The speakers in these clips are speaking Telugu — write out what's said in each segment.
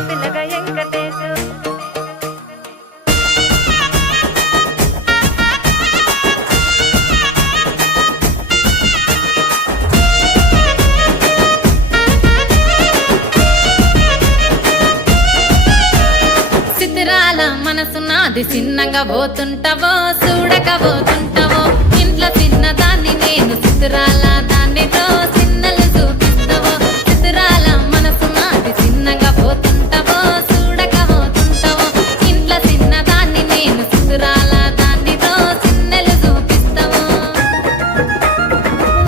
పిల్లగా వెంకటేశు సిద్ధిరాల మనసు నాది చిన్నగా పోతుంటావో చూడక పోతుంటావో ఇంట్లో చిన్నదాన్ని నేను సిద్ధిరాల దాన్నితో చిన్నలు చూపిస్తావో సిద్ధిరాల మనసు నాది చిన్నగా పోతుంటావో చూడక పోతుంటావో ఇంట్లో చిన్నదాన్ని నేను సిద్ధిరాల దాన్నితో చిన్నలు చూపిస్తావో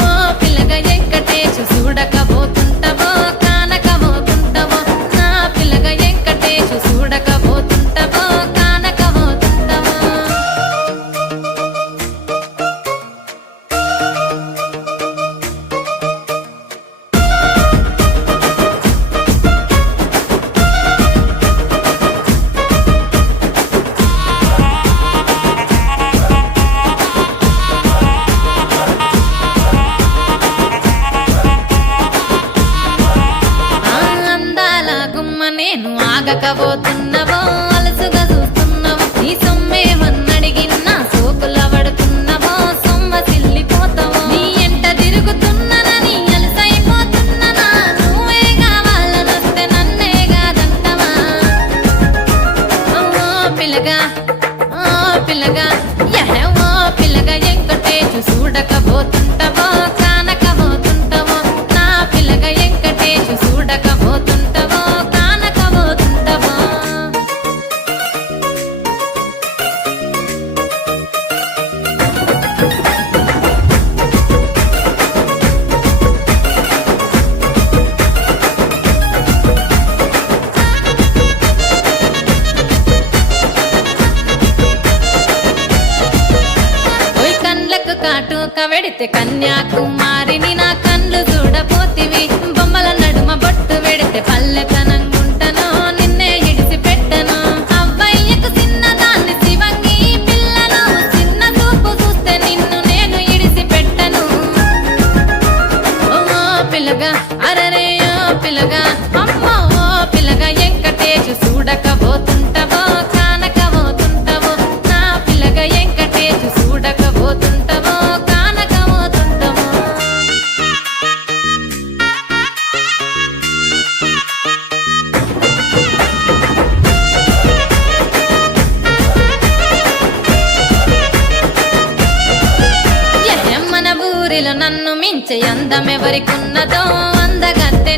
ఓ పిల్లగా వెంకటేశు చూడక పోతుంటావో కానక పోతుంటావో నా పిల్లగా వెంకటేశు చూడక పోతుంటావో కానక పోతుంటావో ఆ అందాల గుమ్మ నేను ఆగకపోతున్నవో అలసుగా చూస్తున్నవో నీ సొమ్మేమన్నడిగిన్నా సోకుల పడుతున్నవో సొమ్మ సిల్లిపోతావో నీ ఎంట తిరుగుతున్ననని అలసైపోతున్ననా నువ్వే కావాలనొస్తే నన్నే కాదంటవా ఓ పిల్లగా ఓ పిల్లగా యహ ఓ పిల్లగా వెంకటేశు చూడకపోతుంటావో కానకపోతుంటావో నా పిల్లగా వెంకటేశు చూడకపోతుంటావో కానకపోతుంటావో ఓయ్ కండ్లకు కాటుక వెడితే కన్యాకుమారిని నా కండ్లు చూడపోతివి బొమ్మల నడుమ బొట్టు వెడితే పల్లెతనంగుంటను నిన్నే ఇడిసి పెట్టను అవ్వయ్యకు చిన్నదాన్ని శివంగి పిల్లను చిన్న చూపు చూస్తే నిన్ను నేను ఇడిసి పెట్టను ఓ పిల్లగా అరరే ఓ పిల్లగా అమ్మో ఓ పిల్లగా వెంకటేశు చూడకపోతుంటావో కానకపోతుంటావో నా పిల్లగా వెంకటేశు చూడకపోతుంటావో కానకపోతుంటావో మన ఊరిలో నన్ను మించే అందమెవరికున్నదో అందగత్తె